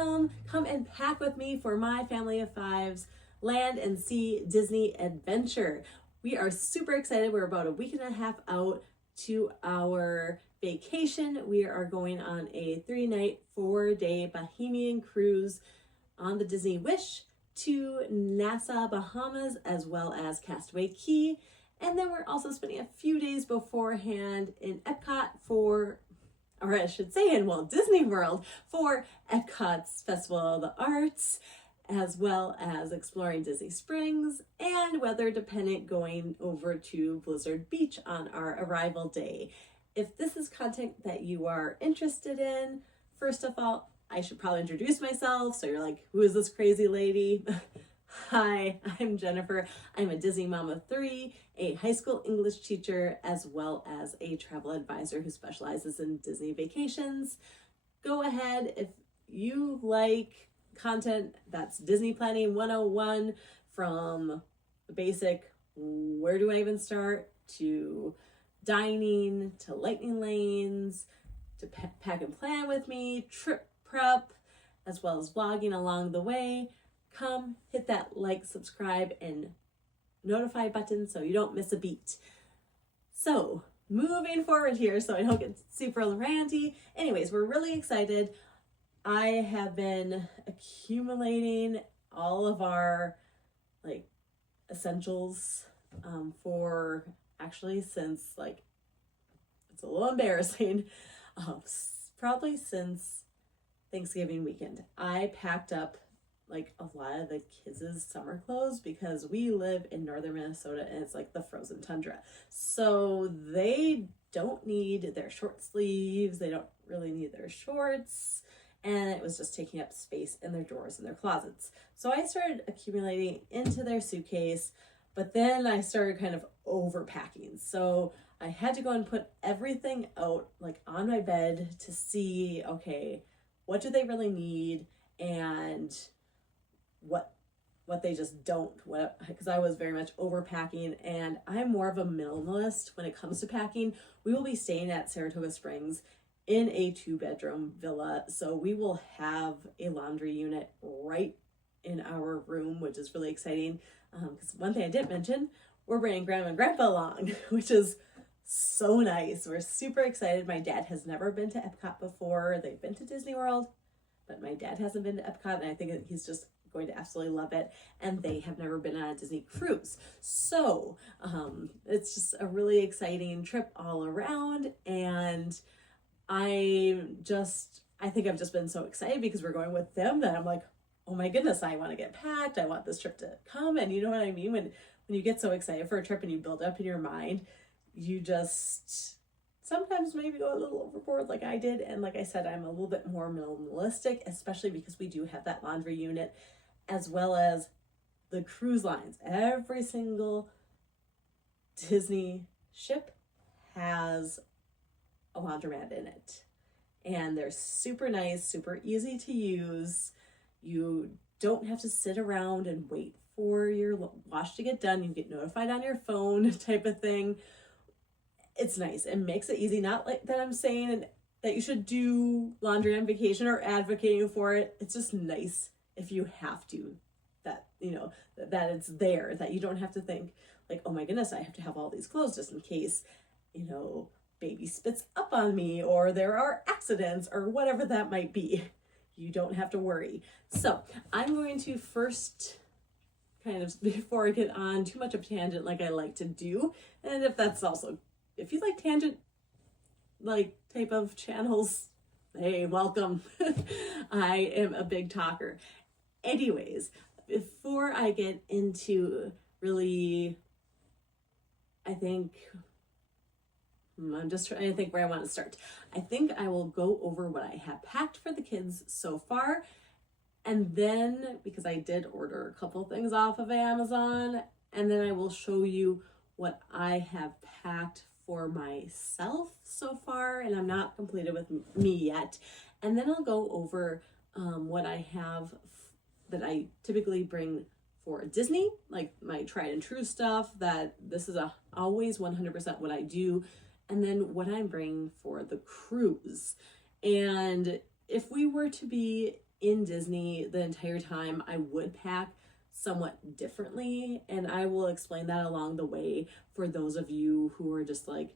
welcome. Come and pack with me for my family of fives land and sea Disney adventure. We are super excited. We're about a week and a half out to our vacation. We are going on a 3-night, 4-day Bahamian cruise on the Disney Wish to Nassau, Bahamas, as well as Castaway Cay. And then we're also spending a few days beforehand in Epcot or I should say in Walt Disney World for Epcot's Festival of the Arts, as well as exploring Disney Springs and weather dependent going over to Blizzard Beach on our arrival day. If this is content that you are interested in, first of all, I should probably introduce myself. So you're like, who is this crazy lady? Hi, I'm Jennifer. I'm a Disney mom of 3, a high school English teacher, as well as a travel advisor who specializes in Disney vacations. Go ahead, if you like content that's Disney Planning 101, from the basic, where do I even start, to dining, to lightning lanes, to pack and plan with me, trip prep, as well as vlogging along the way, come hit that like, subscribe, and notify button so you don't miss a beat. So moving forward here, so I don't get super ranty. Anyways, we're really excited. I have been accumulating all of our essentials for actually since it's a little embarrassing, probably since Thanksgiving weekend. I packed up a lot of the kids' summer clothes because we live in northern Minnesota and it's like the frozen tundra. So they don't need their short sleeves, they don't really need their shorts, and it was just taking up space in their drawers and their closets. So I started accumulating into their suitcase, but then I started kind of overpacking. So I had to go and put everything out on my bed to see, okay, what do they really need and what they just don't, because I was very much overpacking, and I'm more of a minimalist when it comes to packing. We will be staying at Saratoga Springs in a 2-bedroom villa, so we will have a laundry unit right in our room, which is really exciting. Because one thing I didn't mention, we're bringing Grandma and Grandpa along, which is so nice. We're super excited. My dad has never been to Epcot before. They've been to Disney World, but my dad hasn't been to Epcot, and I think he's just going to absolutely love it. And they have never been on a Disney cruise. So it's just a really exciting trip all around. And I think I've just been so excited because we're going with them that I'm like, oh my goodness, I want to get packed. I want this trip to come. And you know what I mean? When you get so excited for a trip and you build up in your mind, you just sometimes maybe go a little overboard like I did. And like I said, I'm a little bit more minimalistic, especially because we do have that laundry unit, as well as the cruise lines. Every single Disney ship has a laundromat in it. And they're super nice, super easy to use. You don't have to sit around and wait for your wash to get done. You get notified on your phone type of thing. It's nice. It makes it easy. Not like that I'm saying that you should do laundry on vacation or advocating for it. It's just nice if you have to, that it's there, that you don't have to think oh my goodness, I have to have all these clothes just in case, baby spits up on me or there are accidents or whatever that might be. You don't have to worry. So I'm going to first kind of, before I get on too much of a tangent like I like to do, and if you like tangent type of channels, hey, welcome. I am a big talker. Anyways, before I get into really, I'm just trying to think where I want to start. I think I will go over what I have packed for the kids so far. And then, because I did order a couple things off of Amazon, and then I will show you what I have packed for myself so far, and I'm not completed with me yet. And then I'll go over what I have that I typically bring for Disney, like my tried and true stuff, that this is always 100% what I do, and then what I'm bringing for the cruise. And if we were to be in Disney the entire time, I would pack somewhat differently, and I will explain that along the way for those of you who are just like,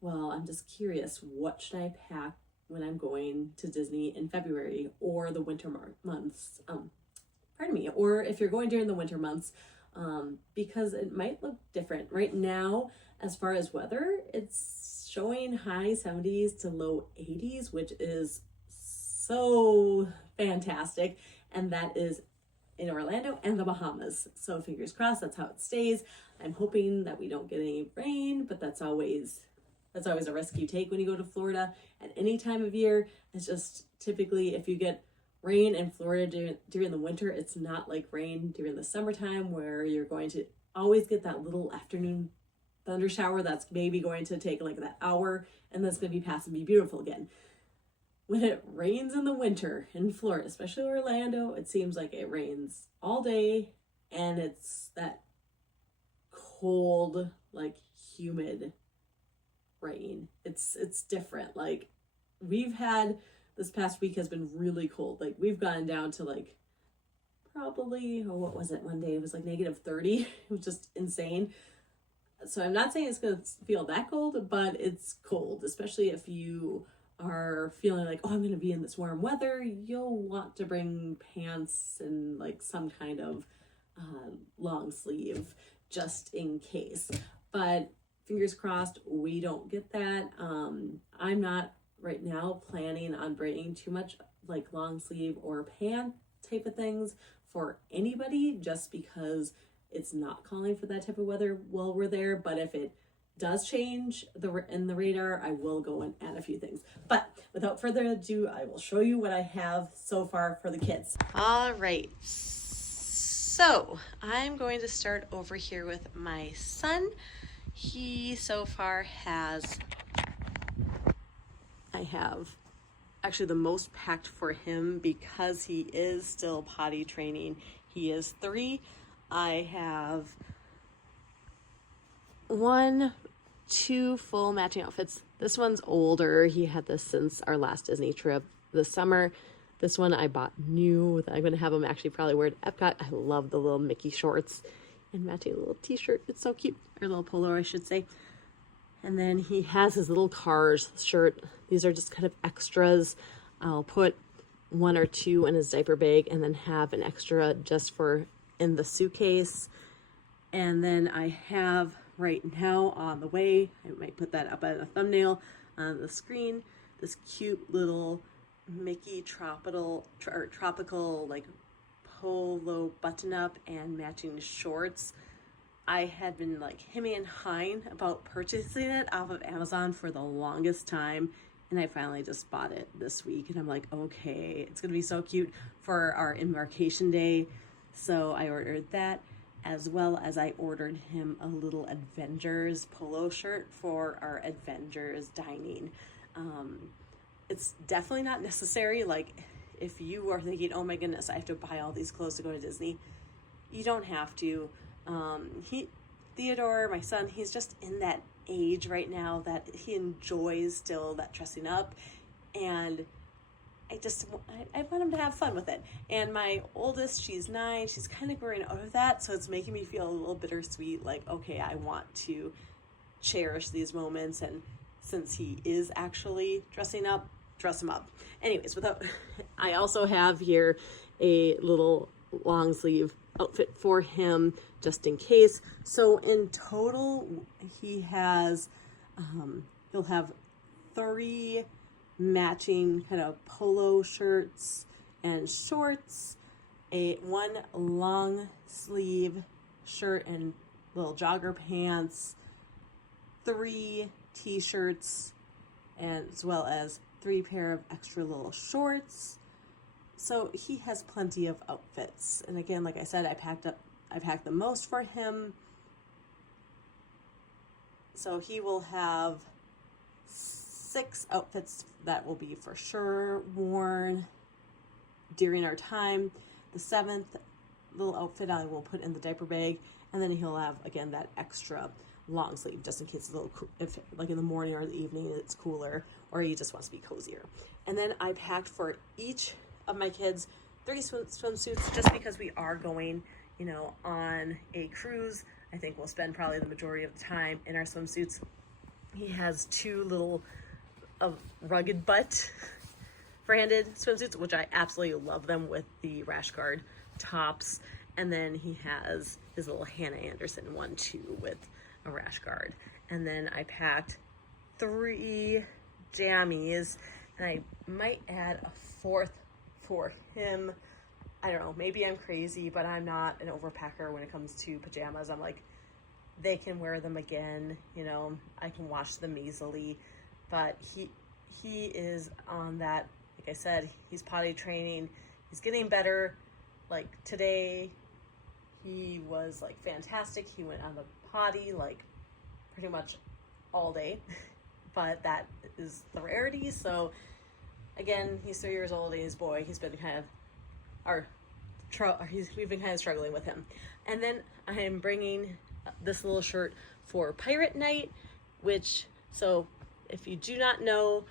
well, I'm just curious, what should I pack when I'm going to Disney in February or the winter months? Pardon me, or if you're going during the winter months, because it might look different. Right now, as far as weather, it's showing high 70s to low 80s, which is so fantastic. And that is in Orlando and the Bahamas. So fingers crossed, that's how it stays. I'm hoping that we don't get any rain, but that's always a risk you take when you go to Florida at any time of year. It's just typically if you get rain in Florida during the winter, it's not like rain during the summertime where you're going to always get that little afternoon thunder shower that's maybe going to take like that hour and that's going to be past and be beautiful again. When it rains in the winter in Florida, especially Orlando, it seems like it rains all day and it's that cold, like humid rain. It's different. Like we've had this past week has been really cold. Like we've gotten down to like probably, what was it? One day it was like -30. It was just insane. So I'm not saying it's going to feel that cold, but it's cold, especially if you are feeling like, oh, I'm going to be in this warm weather. You'll want to bring pants and like some kind of long sleeve just in case. But fingers crossed we don't get that. I'm not right now planning on bringing too much like long sleeve or pant type of things for anybody, just because it's not calling for that type of weather while we're there. But if it does change in the radar, I will go and add a few things. But without further ado, I will show you what I have so far for the kids. All right, so I'm going to start over here with my son. He so far has, I have actually the most packed for him because he is still potty training. He is 3. I have 2 full matching outfits. This one's older. He had this since our last Disney trip this summer. This one I bought new. I'm going to have him actually probably wear at Epcot. I love the little Mickey shorts and matching little t-shirt. It's so cute. Or little polo, I should say. And then he has his little Cars shirt. These are just kind of extras. I'll put 1 or 2 in his diaper bag and then have an extra just for in the suitcase. And then I have right now on the way, I might put that up as a thumbnail on the screen, this cute little Mickey tropical like polo button up and matching shorts. I had been like hemming and hawing about purchasing it off of Amazon for the longest time, and I finally just bought it this week, and I'm like, okay, it's gonna be so cute for our embarkation day. So I ordered that, as well as I ordered him a little Avengers polo shirt for our Avengers dining. It's definitely not necessary. Like if you are thinking, oh my goodness, I have to buy all these clothes to go to Disney, you don't have to. Theodore, my son, he's just in that age right now that he enjoys still that dressing up, and I want him to have fun with it. And my oldest, she's 9, she's kind of growing out of that, so it's making me feel a little bittersweet, like, okay, I want to cherish these moments, and since he is actually dressing up, dress him up. Anyways, I also have here a little long sleeve outfit for him just in case. So in total he has he'll have 3 matching kind of polo shirts and shorts, 1 long sleeve shirt and little jogger pants, 3 t-shirts, and as well as 3 pair of extra little shorts. So he has plenty of outfits. And again, like I said, I packed the most for him. So he will have 6 outfits that will be for sure worn during our time. The 7th little outfit I will put in the diaper bag, and then he'll have again that extra long sleeve just in case it's a little if like in the morning or the evening it's cooler, or he just wants to be cozier. And then I packed for each of my kids 3 swimsuits just because we are going, you know, on a cruise. I think we'll spend probably the majority of the time in our swimsuits. He has 2 little rugged butt branded swimsuits, which I absolutely love them, with the rash guard tops. And then he has his little Hannah Anderson one too with a rash guard. And then I packed 3 jammies, and I might add a 4th for him. I don't know, maybe I'm crazy, but I'm not an overpacker when it comes to pajamas. I'm like, they can wear them again, you know, I can wash them easily. But he is on that, like I said, he's potty training, he's getting better. Like today, he was like fantastic. He went on the potty like pretty much all day, but that is the rarity. So again, he's 3 years old, he's a boy. He's been kind of we've been kind of struggling with him. And then I am bringing this little shirt for Pirate Night, which, so if you do not know,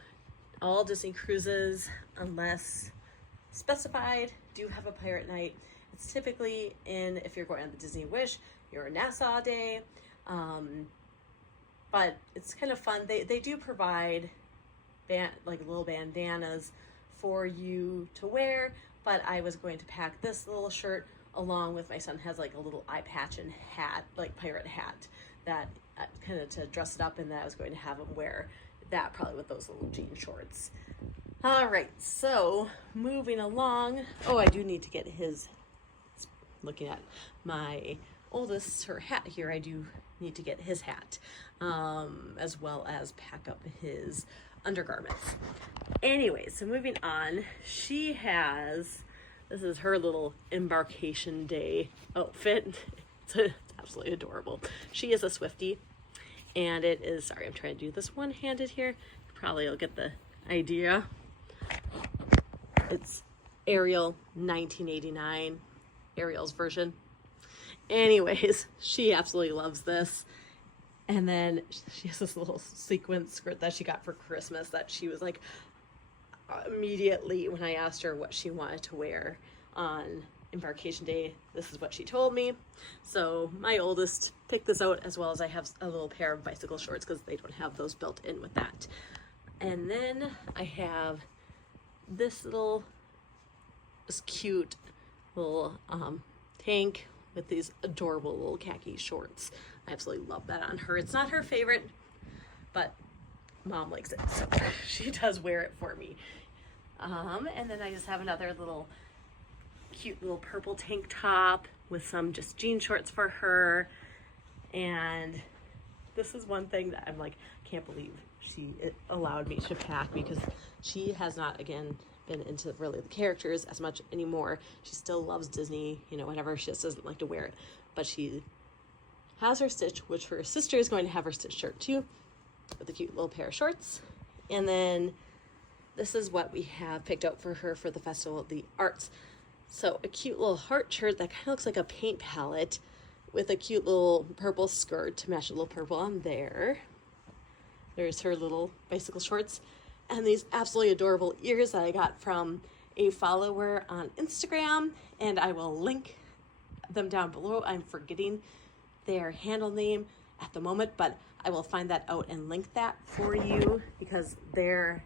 all Disney cruises, unless specified, do have a Pirate Night. It's typically if you're going on the Disney Wish, your Nassau Day, but it's kind of fun. They do provide like little bandanas for you to wear, but I was going to pack this little shirt along with, my son has like a little eye patch and hat, like pirate hat, that kind of to dress it up, and that I was going to have him wear that probably with those little jean shorts. All right, so moving along. Oh, I do need to get looking at my oldest, her hat here, I do need to get his hat, as well as pack up his undergarments. Anyway, so moving on, this is her little embarkation day outfit. It's absolutely adorable. She is a Swiftie, and it is, sorry, I'm trying to do this one-handed here. Probably you'll get the idea. It's Ariel 1989, Ariel's version. Anyways, she absolutely loves this. And then she has this little sequin skirt that she got for Christmas that she was like, immediately when I asked her what she wanted to wear on embarkation day, this is what she told me. So my oldest picked this out, as well as I have a little pair of bicycle shorts because they don't have those built in with that. And then I have this cute little tank with these adorable little khaki shorts. I absolutely love that on her. It's not her favorite, but Mom likes it, so she does wear it for me. And then I just have another cute little purple tank top with some just jean shorts for her. And this is one thing that I'm like, can't believe she allowed me to pack, because she has not, again, been into really the characters as much anymore. She still loves Disney, you know, whatever. She just doesn't like to wear it, but she has her Stitch, which her sister is going to have her Stitch shirt too, with a cute little pair of shorts. And then this is what we have picked out for her for the Festival of the Arts. So a cute little heart shirt that kind of looks like a paint palette with a cute little purple skirt to match a little purple on there. There's her little bicycle shorts, and these absolutely adorable ears that I got from a follower on Instagram, and I will link them down below. I'm forgetting their handle name at the moment, but I will find that out and link that for you, because their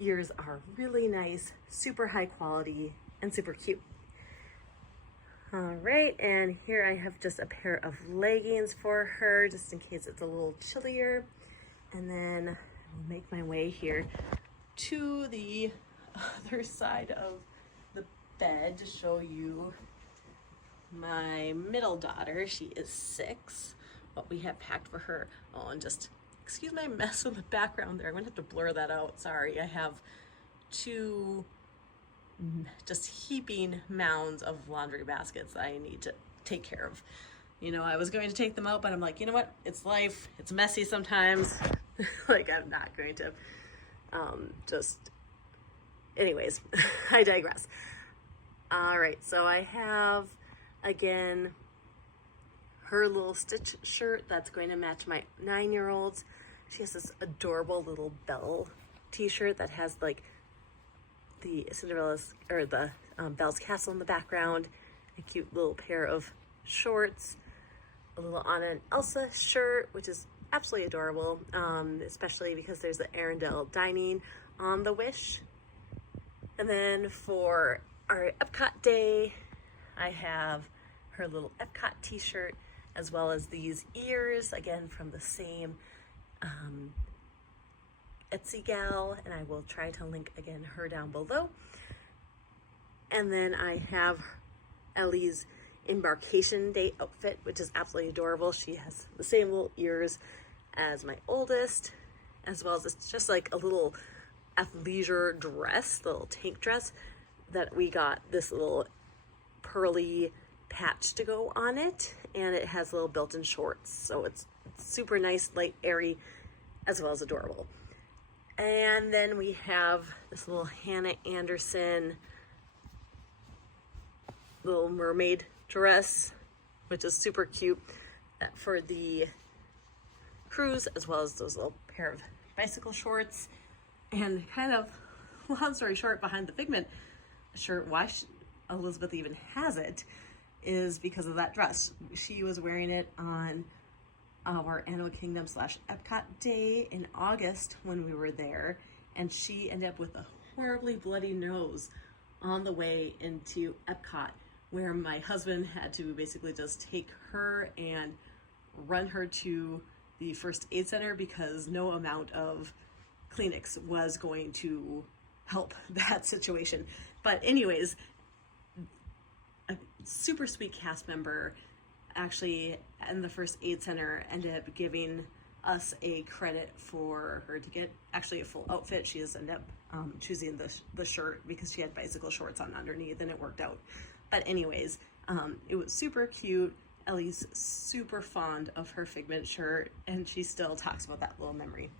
ears are really nice, super high quality, and super cute. All right, and here I have just a pair of leggings for her, just in case it's a little chillier. And then I'll make my way here to the other side of the bed to show you my middle daughter. She is 6. What we have packed for her. Oh, and just excuse my mess in the background there. I'm gonna have to blur that out. Sorry. I have 2 just heaping mounds of laundry baskets that I need to take care of. You know, I was going to take them out, but I'm like, you know what? It's life. It's messy sometimes. Like, I'm not going to anyways, I digress. All right, so I have, again, her little Stitch shirt that's going to match my 9-year-old's. She has this adorable little Belle t-shirt that has like the Cinderella's, or the Belle's Castle in the background, a cute little pair of shorts, a little Anna and Elsa shirt, which is absolutely adorable, especially because there's the Arendelle dining on the Wish. And then for our Epcot day, I have her little Epcot t-shirt, as well as these ears, again from the same Etsy gal, and I will try to link again her down below. And then I have Ellie's embarkation day outfit, which is absolutely adorable. She has the same little ears as my oldest, as well as it's just like a little athleisure dress, little tank dress that we got this little pearly patch to go on it, and it has little built-in shorts, so it's super nice, light, airy, as well as adorable. And then we have this little Hannah Anderson little mermaid dress, which is super cute for the cruise, as well as those little pair of bicycle shorts. And kind of, long story short, behind the Figment shirt, why Elizabeth even has it is because of that dress. She was wearing it on our Animal Kingdom / Epcot day in August when we were there, and she ended up with a horribly bloody nose on the way into Epcot, where my husband had to basically just take her and run her to the first aid center because no amount of Kleenex was going to help that situation. But anyways, a super sweet cast member actually in the first aid center ended up giving us a credit for her to get actually a full outfit. She just ended up choosing the shirt because she had bicycle shorts on underneath, and it worked out. But anyways, it was super cute. Ellie's super fond of her Figment shirt, and she still talks about that little memory.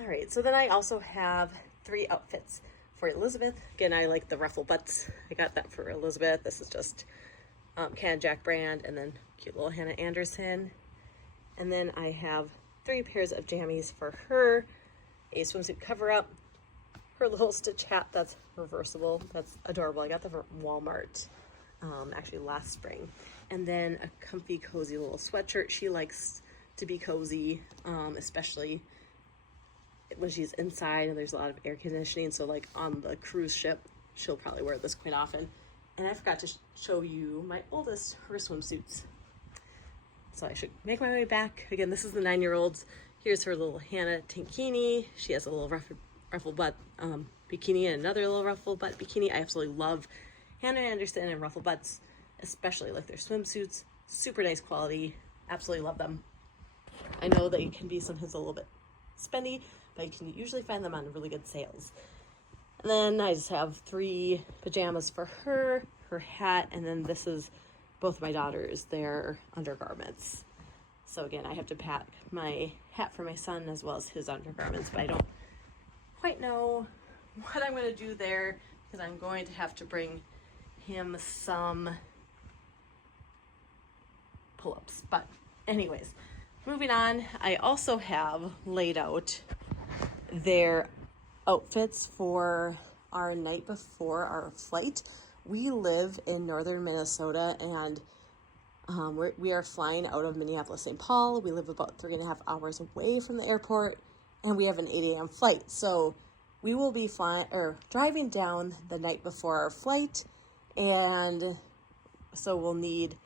All right, so then I also have 3 outfits for Elizabeth. Again, I like the ruffle butts. I got that for Elizabeth. This is just Cat Jack brand, and then cute little Hannah Anderson. And then I have 3 pairs of jammies for her, a swimsuit cover-up, her little Stitch hat that's reversible. That's adorable. I got that from Walmart actually last spring. And then a comfy, cozy little sweatshirt. She likes to be cozy, especially when she's inside and there's a lot of air conditioning. So like on the cruise ship, she'll probably wear this quite often. And I forgot to show you my oldest, her swimsuits. So I should make my way back. Again, this is the 9-year-old's. Here's her little Hannah tankini. She has a little ruffled butt bikini and another little ruffled butt bikini. I absolutely love Hannah Anderson and ruffled butts, especially like their swimsuits. Super nice quality. Absolutely love them. I know they can be sometimes a little bit spendy, but you can usually find them on really good sales. And then I just have 3 pajamas for her, her hat, and then this is both my daughters, their undergarments. So again, I have to pack my hat for my son as well as his undergarments, but I don't quite know what I'm going to do there because I'm going to have to bring him some pull-ups. But anyways, moving on, I also have laid out their outfits for our night before our flight. We live in northern Minnesota, and we are flying out of Minneapolis-St. Paul. We live about 3.5 hours away from the airport, and we have an 8 a.m. flight. So we will be driving down the night before our flight, and so we'll need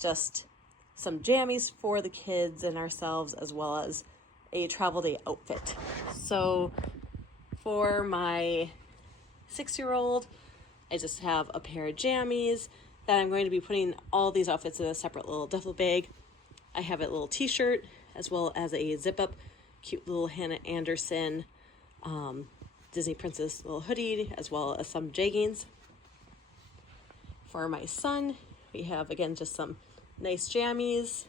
just some jammies for the kids and ourselves, as well as a travel day outfit. So for my 6-year-old, I just have a pair of jammies that I'm going to be putting all these outfits in a separate little duffel bag. I have a little t-shirt as well as a zip-up cute little Hannah Anderson Disney Princess little hoodie, as well as some jeggings. For my son, we have again just some nice jammies,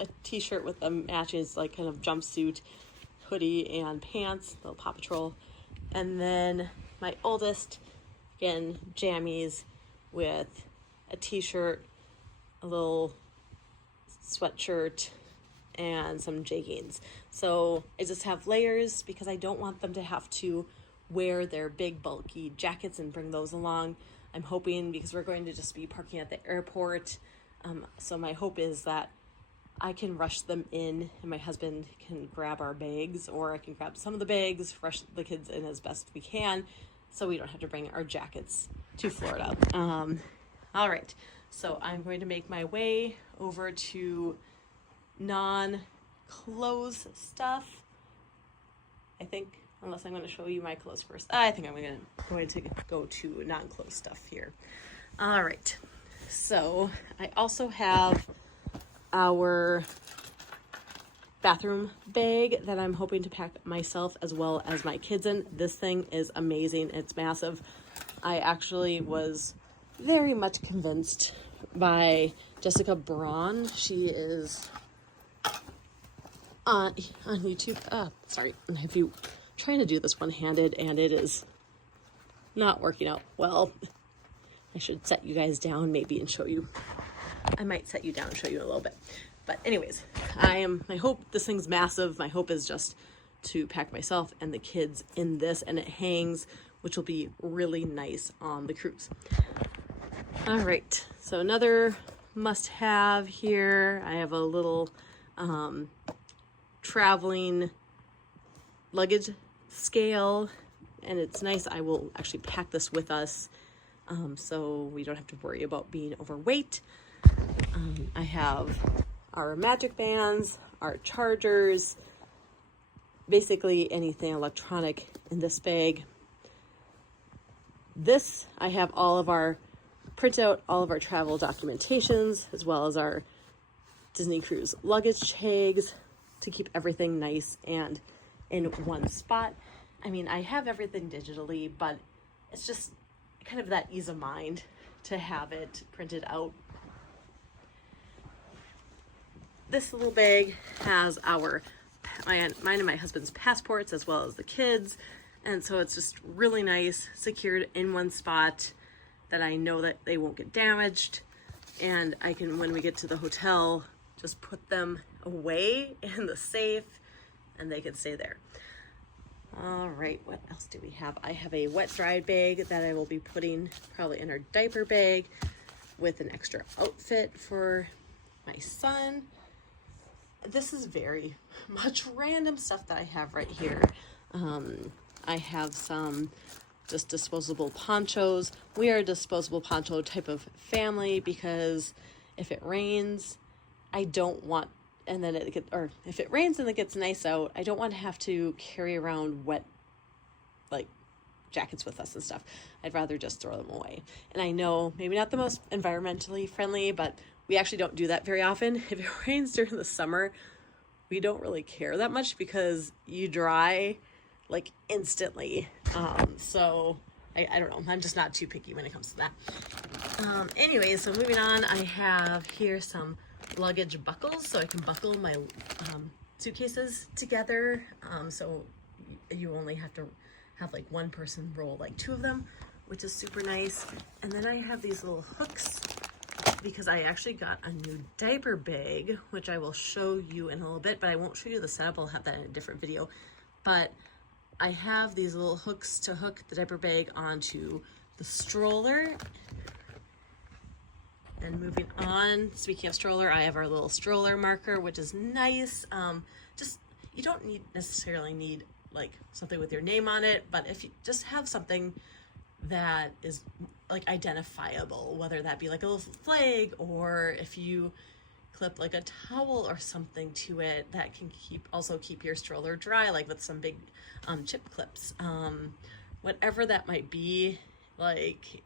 a t-shirt with a matching like kind of jumpsuit, hoodie, and pants, little Paw Patrol. And then my oldest, again, jammies with a t-shirt, a little sweatshirt, and some jeggings. So I just have layers because I don't want them to have to wear their big bulky jackets and bring those along. I'm hoping, because we're going to just be parking at the airport, so my hope is that I can rush them in and my husband can grab our bags, or I can grab some of the bags, rush the kids in as best we can, so we don't have to bring our jackets to Florida. All right, so I'm going to make my way over to non-clothes stuff, I think, unless I'm going to show you my clothes first. I think I'm going to go to non-clothes stuff here. All right, so I also have our bathroom bag that I'm hoping to pack myself as well as my kids in. This thing is amazing. It's massive. I actually was very much convinced by Jessica Braun. She is on YouTube. Sorry, if you trying to do this one-handed and it is not working out well. I should set you guys down maybe and show you. I might set you down and show you in a little bit. But anyways, my hope, this thing's massive. My hope is just to pack myself and the kids in this, and it hangs, which will be really nice on the cruise. All right, so another must-have here. I have a little traveling luggage scale, and it's nice. I will actually pack this with us, so we don't have to worry about being overweight. I have our magic bands, our chargers, basically anything electronic in this bag. This, I have print out all of our travel documentations, as well as our Disney Cruise luggage tags to keep everything nice and in one spot. I mean, I have everything digitally, but it's just kind of that ease of mind to have it printed out. This little bag has mine and my husband's passports, as well as the kids. And so it's just really nice, secured in one spot, that I know that they won't get damaged. And I can, when we get to the hotel, just put them away in the safe and they can stay there. All right, what else do we have? I have a wet dry bag that I will be putting probably in our diaper bag with an extra outfit for my son. This is very much random stuff that I have right here. I have some just disposable ponchos. We are a disposable poncho type of family because if it rains, I don't want, and then or if it rains and it gets nice out, I don't want to have to carry around wet, like, jackets with us and stuff. I'd rather just throw them away. And I know maybe not the most environmentally friendly, but we actually don't do that very often. If it rains during the summer, we don't really care that much because you dry like instantly. So I don't know. I'm just not too picky when it comes to that. Anyway, so moving on, I have here some luggage buckles so I can buckle my suitcases together. So you only have to have like one person roll like two of them, which is super nice. And then I have these little hooks because I actually got a new diaper bag, which I will show you in a little bit, but I won't show you the setup. I'll have that in a different video. But I have these little hooks to hook the diaper bag onto the stroller. And moving on, speaking of stroller, I have our little stroller marker, which is nice. Just, you don't necessarily need like something with your name on it, but if you just have something that is like identifiable, whether that be like a little flag, or if you clip like a towel or something to it that can also keep your stroller dry, like with some big chip clips, whatever that might be, like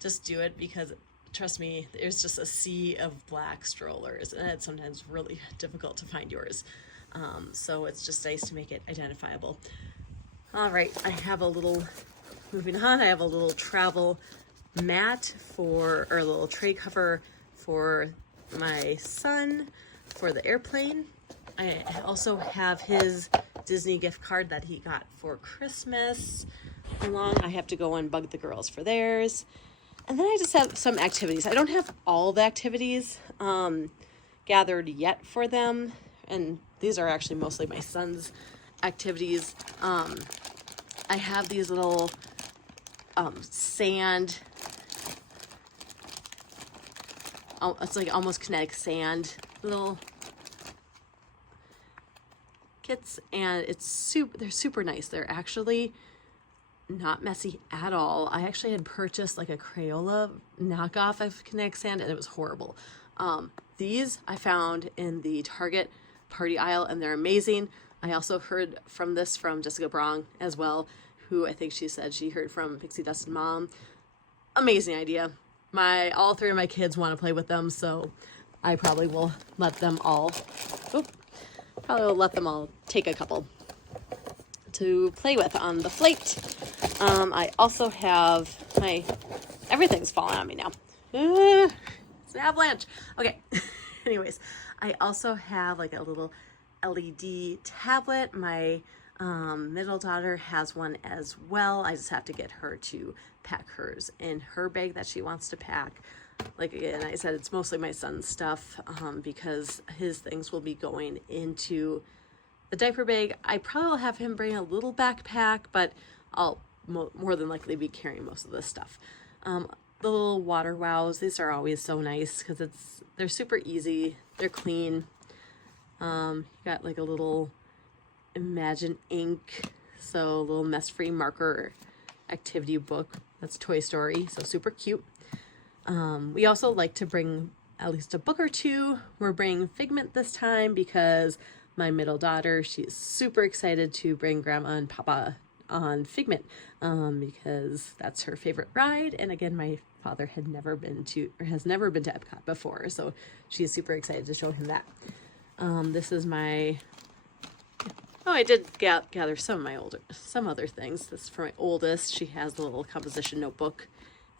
just do it, because trust me, there's just a sea of black strollers and it's sometimes really difficult to find yours. So it's just nice to make it identifiable. All right, moving on, I have a little travel mat or a little tray cover for my son for the airplane. I also have his Disney gift card that he got for Christmas along. I have to go and bug the girls for theirs. And then I just have some activities. I don't have all the activities gathered yet for them. And these are actually mostly my son's activities. I have these little sand, it's like almost kinetic sand little kits, and they're super nice. They're actually not messy at all. I actually had purchased like a Crayola knockoff of kinetic sand, and it was horrible. These I found in the Target party aisle, and they're amazing. I also heard from Jessica Brong as well, who I think she said she heard from Pixie Dust's mom. Amazing idea. All three of my kids want to play with them, so I probably will let them all take a couple to play with on the flight. I also have everything's falling on me now. It's an avalanche. Okay. Anyways, I also have like a little LED tablet. My middle daughter has one as well. I just have to get her to pack hers in her bag that she wants to pack. Like again, I said, it's mostly my son's stuff because his things will be going into the diaper bag. I probably will have him bring a little backpack, but I'll more than likely be carrying most of this stuff. The little water wows, these are always so nice because they're super easy, they're clean. You got like a little Imagine ink, so a little mess-free marker activity book. That's Toy Story, so super cute. We also like to bring at least a book or two. We're bringing Figment this time because my middle daughter, she's super excited to bring Grandma and Papa on Figment because that's her favorite ride. And again, my father has never been to Epcot before, so she's super excited to show him that. This is I did gather some other things. This is for my oldest. She has the little composition notebook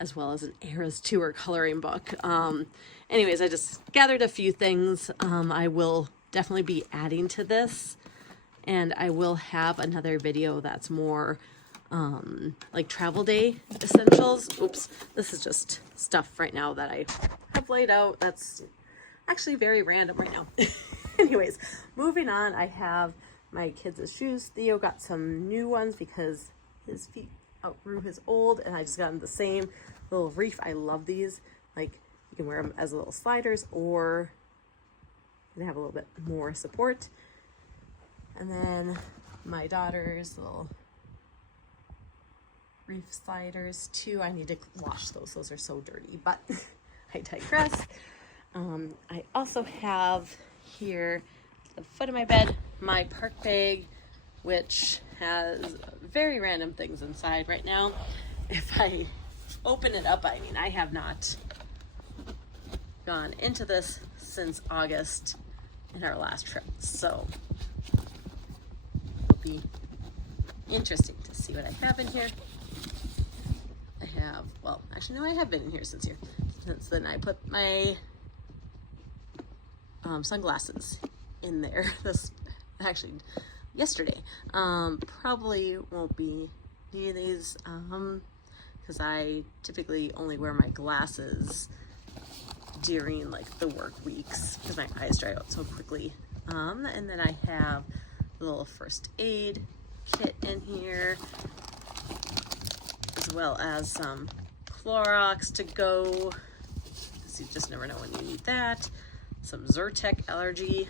as well as an Eras Tour coloring book. Anyways, I just gathered a few things. I will definitely be adding to this, and I will have another video that's more like travel day essentials. Oops, this is just stuff right now that I have laid out. That's actually very random right now. Anyways, moving on, I have my kids' shoes. Theo got some new ones because his feet outgrew his old, and I just got him the same little reef. I love these. Like, you can wear them as little sliders, or they have a little bit more support. And then my daughter's little reef sliders too. I need to wash those. Those are so dirty, but I digress. I also have here at the foot of my bed my park bag, which has very random things inside right now. If I open it up, I mean, I have not gone into this since August in our last trip, so it'll be interesting to see what I have in here. I have, well, actually no, I have been in here since then. I put my sunglasses in there yesterday. Probably won't be needing these because I typically only wear my glasses during like the work weeks because my eyes dry out so quickly. And then I have a little first aid kit in here, as well as some Clorox to go, because you just never know when you need that. Some Zyrtec allergy,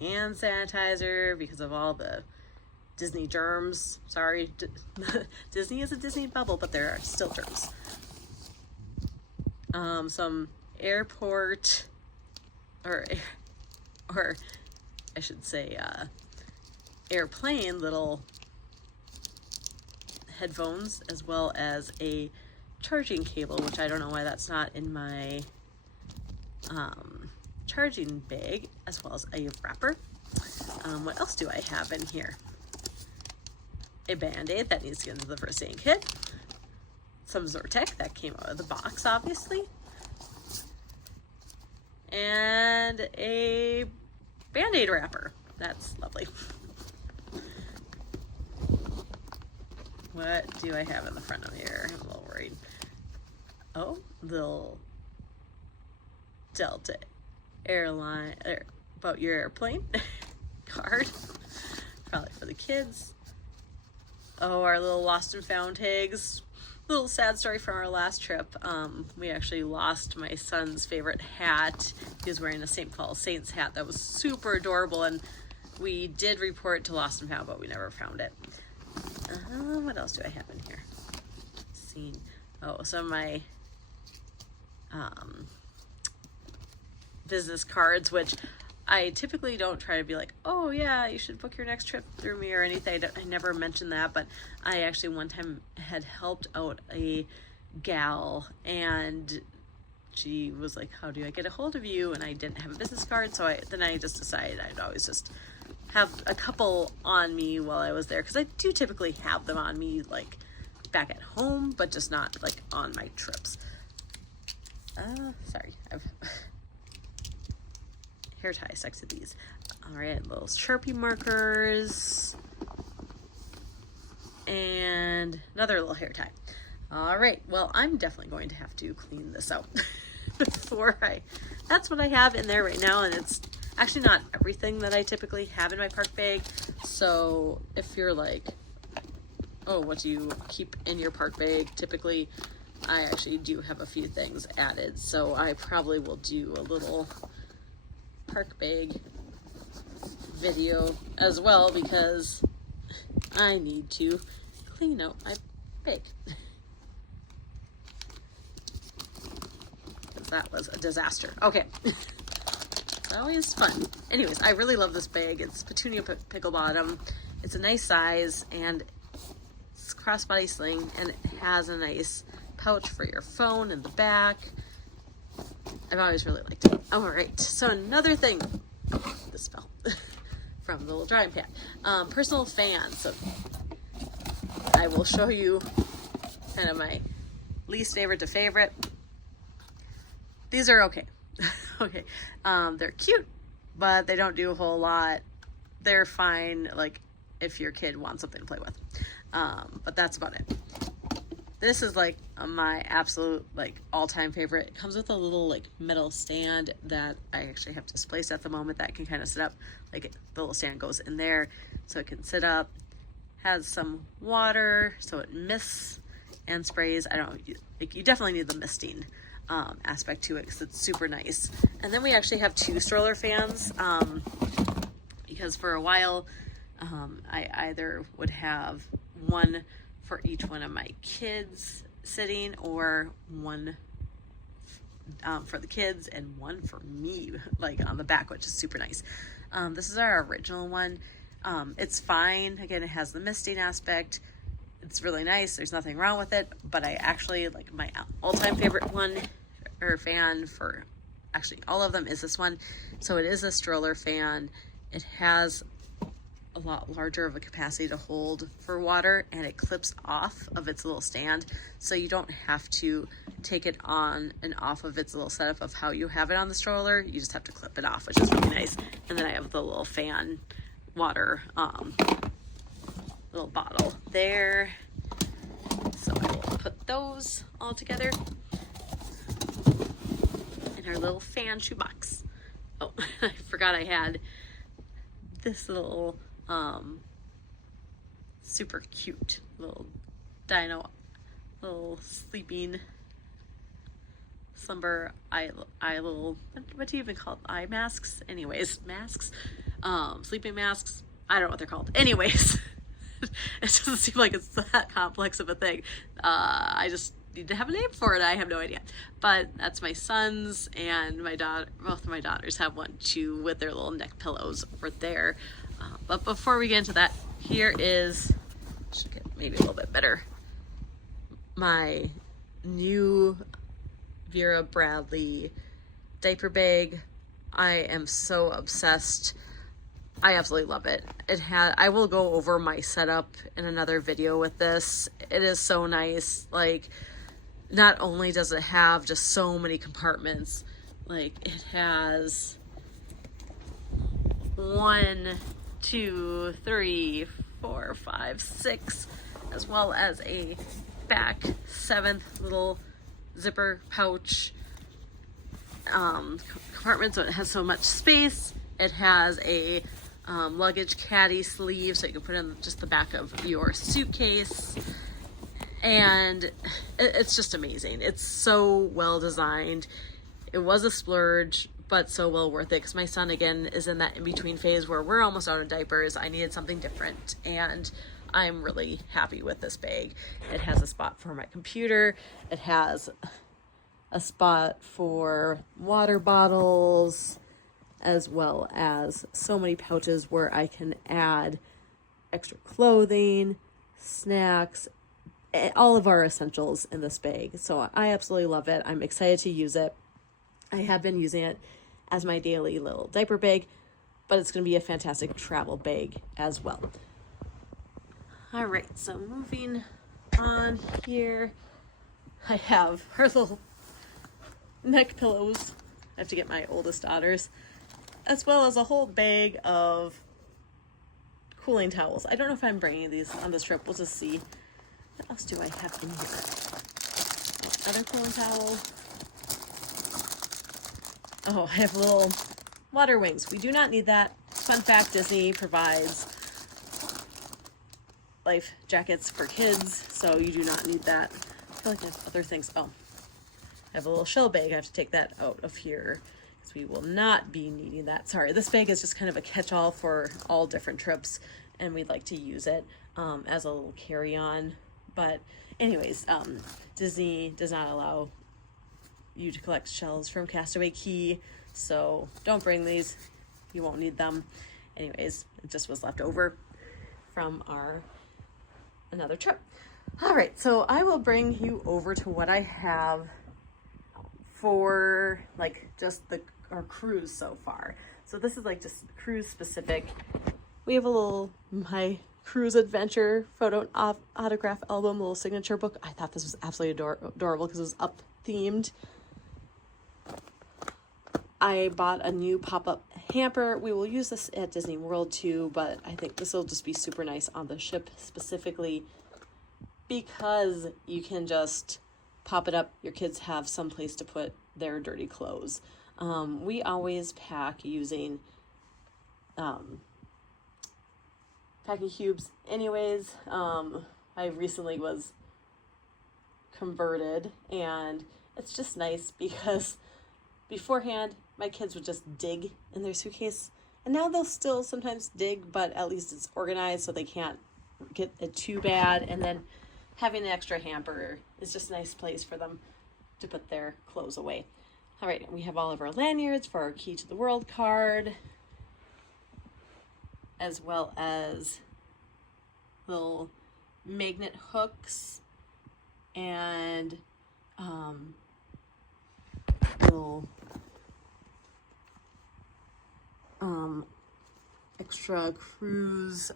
hand sanitizer because of all the Disney germs. Sorry, Disney is a Disney bubble, but there are still germs. Some airport, or I should say airplane little headphones, as well as a charging cable, which I don't know why that's not in my charging bag, as well as a wrapper. What else do I have in here? A Band-Aid that needs to get into the first aid kit. Some Zyrtec that came out of the box, obviously. And a Band-Aid wrapper. That's lovely. What do I have in the front of here? I'm a little worried. Oh, little Delta Airline, about your airplane card. kids. Oh, our little lost and found tags. Little sad story from our last trip. We actually lost my son's favorite hat. He was wearing a St. Paul Saints hat that was super adorable, and we did report to Lost and Found, but we never found it. What else do I have in here? Some of my business cards, which I typically don't try to be like, oh yeah, you should book your next trip through me or anything. I never mentioned that, but I actually one time had helped out a gal, and she was like, how do I get a hold of you? And I didn't have a business card, so then I just decided I'd always just have a couple on me while I was there, because I do typically have them on me like back at home, but just not like on my trips. Sorry, I've hair tie stuck to these. All right, little Sharpie markers and another little hair tie. All right, well, I'm definitely going to have to clean this out that's what I have in there right now, and it's actually not everything that I typically have in my park bag. So if you're like, oh, what do you keep in your park bag? Typically, I actually do have a few things added, so I probably will do a little park bag video as well, because I need to clean out my bag. That was a disaster. Okay. It's always fun. Anyways, I really love this bag. It's Petunia Pickle Bottom. It's a nice size, and it's crossbody sling, and it has a nice pouch for your phone in the back. I've always really liked it. All right, so another thing, this fell from the little drying pad. Personal fan. So I will show you kind of my least favorite to favorite. These are okay. Okay. They're cute, but they don't do a whole lot. They're fine, like, if your kid wants something to play with. But that's about it. This is like my absolute like all-time favorite. It comes with a little like metal stand that I actually have displaced at the moment that can kind of sit up. Like the little stand goes in there so it can sit up. Has some water so it mists and sprays. I don't know, like, you definitely need the misting aspect to it because it's super nice. And then we actually have 2 stroller fans because for a while I either would have one for each one of my kids sitting, or one for the kids and one for me, like on the back, which is super nice. This is our original one. It's fine. Again, it has the misting aspect. It's really nice. There's nothing wrong with it, but I actually like my all-time favorite one or fan for actually all of them is this one. So it is a stroller fan. It has a lot larger of a capacity to hold for water, and it clips off of its little stand, so you don't have to take it on and off of its little setup of how you have it on the stroller. You just have to clip it off, which is really nice. And then I have the little fan water little bottle there, so I will put those all together in our little fan shoebox. Oh, I forgot I had this little super cute little dino, little sleeping slumber eye little, what do you even call it? Eye masks? Anyways, masks, sleeping masks. I don't know what they're called. Anyways, it doesn't seem like it's that complex of a thing. I just need to have a name for it. I have no idea. But that's my son's, and my daughter, both of my daughters have one too, with their little neck pillows over there. But before we get into that, here is, should get maybe a little bit better, my new Vera Bradley diaper bag. I am so obsessed. I absolutely love it. I will go over my setup in another video with this. It is so nice. Like, not only does it have just so many compartments, like it has 1, 2, 3, 4, 5, 6, as well as a back 7th little zipper pouch compartment, so it has so much space. It has a luggage caddy sleeve, so you can put in just the back of your suitcase. And it's just amazing. It's so well designed. It was a splurge, but so well worth it, because my son, again, is in that in-between phase where we're almost out of diapers. I needed something different, and I'm really happy with this bag. It has a spot for my computer. It has a spot for water bottles, as well as so many pouches where I can add extra clothing, snacks, all of our essentials in this bag. So I absolutely love it. I'm excited to use it. I have been using it as my daily little diaper bag, but it's going to be a fantastic travel bag as well. All right, so moving on here, I have her little neck pillows. I have to get my oldest daughter's, as well as a whole bag of cooling towels. I don't know if I'm bringing these on this trip. We'll just see. What else do I have in here? Another cooling towel. Oh, I have little water wings. We do not need that. Fun fact, Disney provides life jackets for kids, so you do not need that. I feel like I have other things. Oh, I have a little shell bag. I have to take that out of here because we will not be needing that. Sorry, this bag is just kind of a catch-all for all different trips, and we'd like to use it as a little carry-on. But anyways, Disney does not allow you to collect shells from Castaway Cay, so don't bring these. You won't need them. Anyways, it just was left over from our another trip. All right, so I will bring you over to what I have for like just our cruise so far. So this is like just cruise specific. We have a little my cruise adventure photo autograph album, little signature book. I thought this was absolutely adorable because it was up themed. I bought a new pop-up hamper. We will use this at Disney World too, but I think this will just be super nice on the ship specifically because you can just pop it up. Your kids have some place to put their dirty clothes. We always pack using packing cubes anyways. I recently was converted, and it's just nice because beforehand my kids would just dig in their suitcase, and now they'll still sometimes dig, but at least it's organized so they can't get it too bad. And then having an extra hamper is just a nice place for them to put their clothes away. All right, we have all of our lanyards for our Key to the World card, as well as little magnet hooks and little extra cruise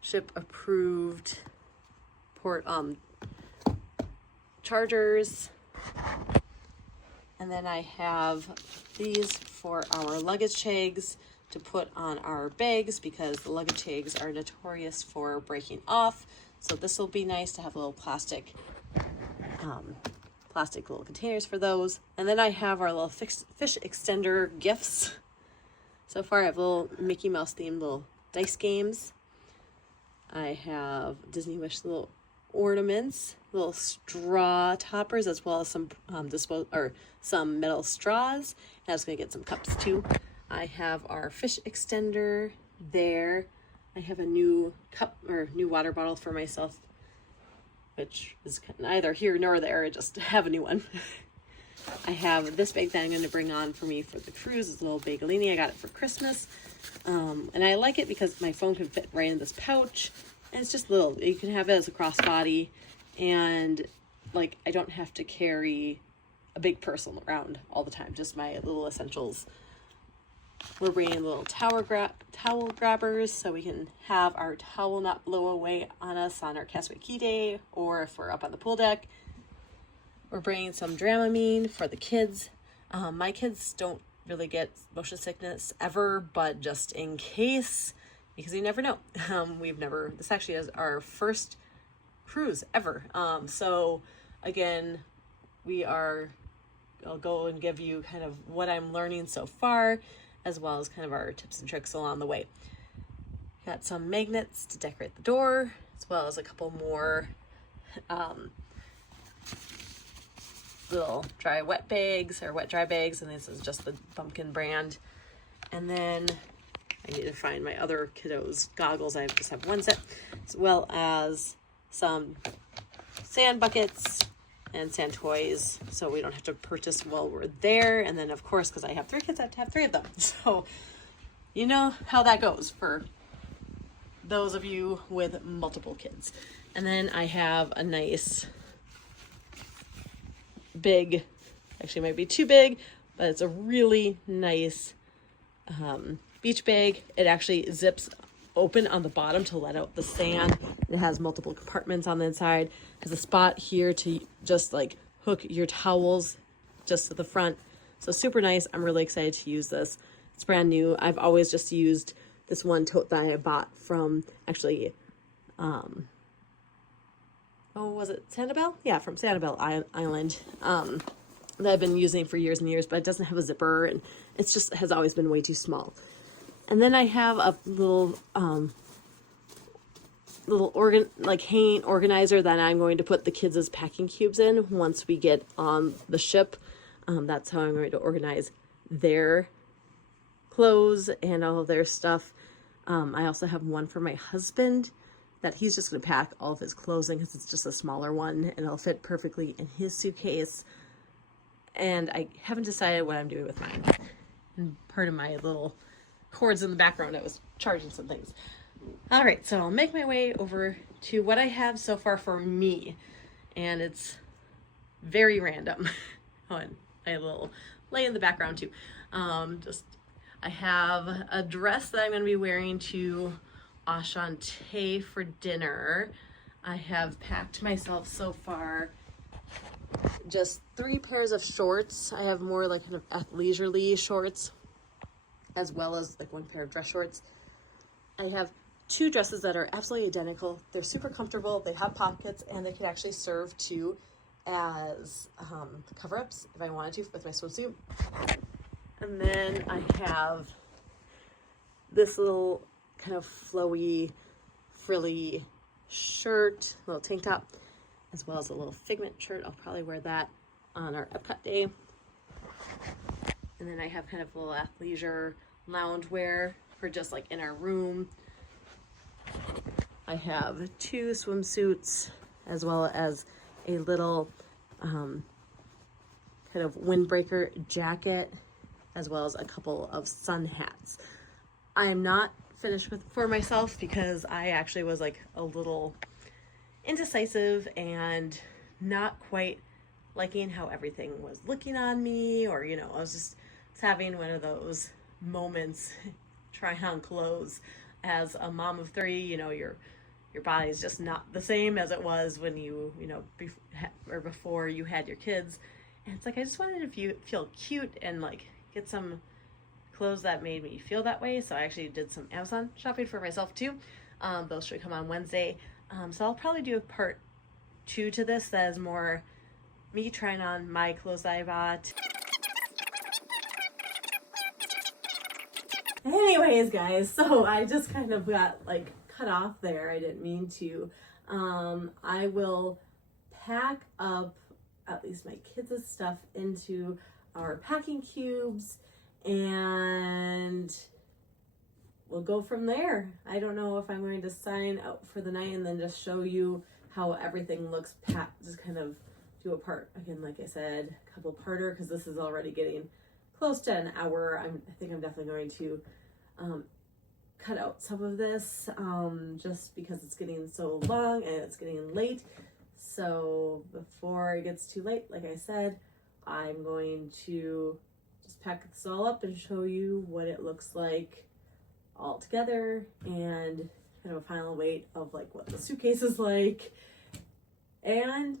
ship approved port chargers. And then I have these for our luggage tags to put on our bags because the luggage tags are notorious for breaking off. So this will be nice to have little plastic little containers for those. And then I have our little fish extender gifts. So far I have little Mickey Mouse themed little dice games. I have Disney Wish little ornaments, little straw toppers, as well as some some metal straws. And I was gonna get some cups too. I have our fish extender there. I have a new cup or new water bottle for myself, which is neither here nor there. I just have a new one. I have this bag that I'm going to bring on for me for the cruise. It's a little Bagelini. I got it for Christmas. And I like it because my phone can fit right in this pouch. And it's just little. You can have it as a crossbody. And like, I don't have to carry a big purse around all the time. Just my little essentials. We're bringing little towel grabbers so we can have our towel not blow away on us on our Castaway Cay day or if we're up on the pool deck. We're bringing some Dramamine for the kids. My kids don't really get motion sickness ever, but just in case, because you never know. This actually is our first cruise ever. So again, I'll go and give you kind of what I'm learning so far, as well as kind of our tips and tricks along the way. Got some magnets to decorate the door, as well as a couple more little wet dry bags, and this is just the Bumpkin brand. And then I need to find my other kiddos' goggles. I just have one set, as well as some sand buckets and sand toys, so we don't have to purchase while we're there. And then, of course, because I have 3 kids, I have to have 3 of them. So you know how that goes for those of you with multiple kids. And then I have a nice big, actually might be too big, but it's a really nice beach bag. It actually zips open on the bottom to let out the sand. It has multiple compartments on the inside. It has a spot here to just like hook your towels just to the front. So super nice. I'm really excited to use this. It's brand new. I've always just used this one tote that I bought from actually, was it Sanibel? Yeah, from Sanibel Island. That I've been using for years and years, but it doesn't have a zipper, and it's just has always been way too small. And then I have a little hanging organizer that I'm going to put the kids' packing cubes in once we get on the ship. That's how I'm going to organize their clothes and all of their stuff. I also have one for my husband that he's just going to pack all of his clothing because it's just a smaller one and it'll fit perfectly in his suitcase. And I haven't decided what I'm doing with mine. And part of my little cords in the background, I was charging some things. All right, so I'll make my way over to what I have so far for me. And it's very random. Oh, and I have a little lay in the background too. I have a dress that I'm going to be wearing to Ashante for dinner. I have packed myself so far just 3 pairs of shorts. I have more like kind of athleisure shorts, as well as like 1 pair of dress shorts. I have 2 dresses that are absolutely identical. They're super comfortable. They have pockets, and they can actually serve too as cover-ups if I wanted to with my swimsuit. And then I have this little kind of flowy, frilly shirt, little tank top, as well as a little Figment shirt. I'll probably wear that on our Epcot day. And then I have kind of a little athleisure lounge wear for just like in our room. I have 2 swimsuits, as well as a little kind of windbreaker jacket, as well as a couple of sun hats. I am not finished for myself because I actually was like a little indecisive and not quite liking how everything was looking on me, or I was just having one of those moments trying on clothes as a mom of 3. Your body is just not the same as it was when before you had your kids. And it's like I just wanted to feel cute and like get some clothes that made me feel that way. So I actually did some Amazon shopping for myself too. Those should come on Wednesday. So I'll probably do a part 2 to this that is more me trying on my clothes that I bought. Anyways, guys, so I just kind of got like cut off there. I didn't mean to. I will pack up at least my kids' stuff into our packing cubes, and we'll go from there. I don't know if I'm going to sign out for the night and then just show you how everything looks packed, just kind of do a part again, like I said, a couple parter, because this is already getting close to an hour. I think I'm definitely going to cut out some of this just because it's getting so long and it's getting late. So before it gets too late, like I said, I'm going to just pack this all up and show you what it looks like all together, and kind of a final weight of like what the suitcase is like, and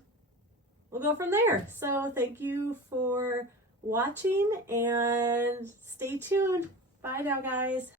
we'll go from there. So thank you for watching and stay tuned. Bye now, guys.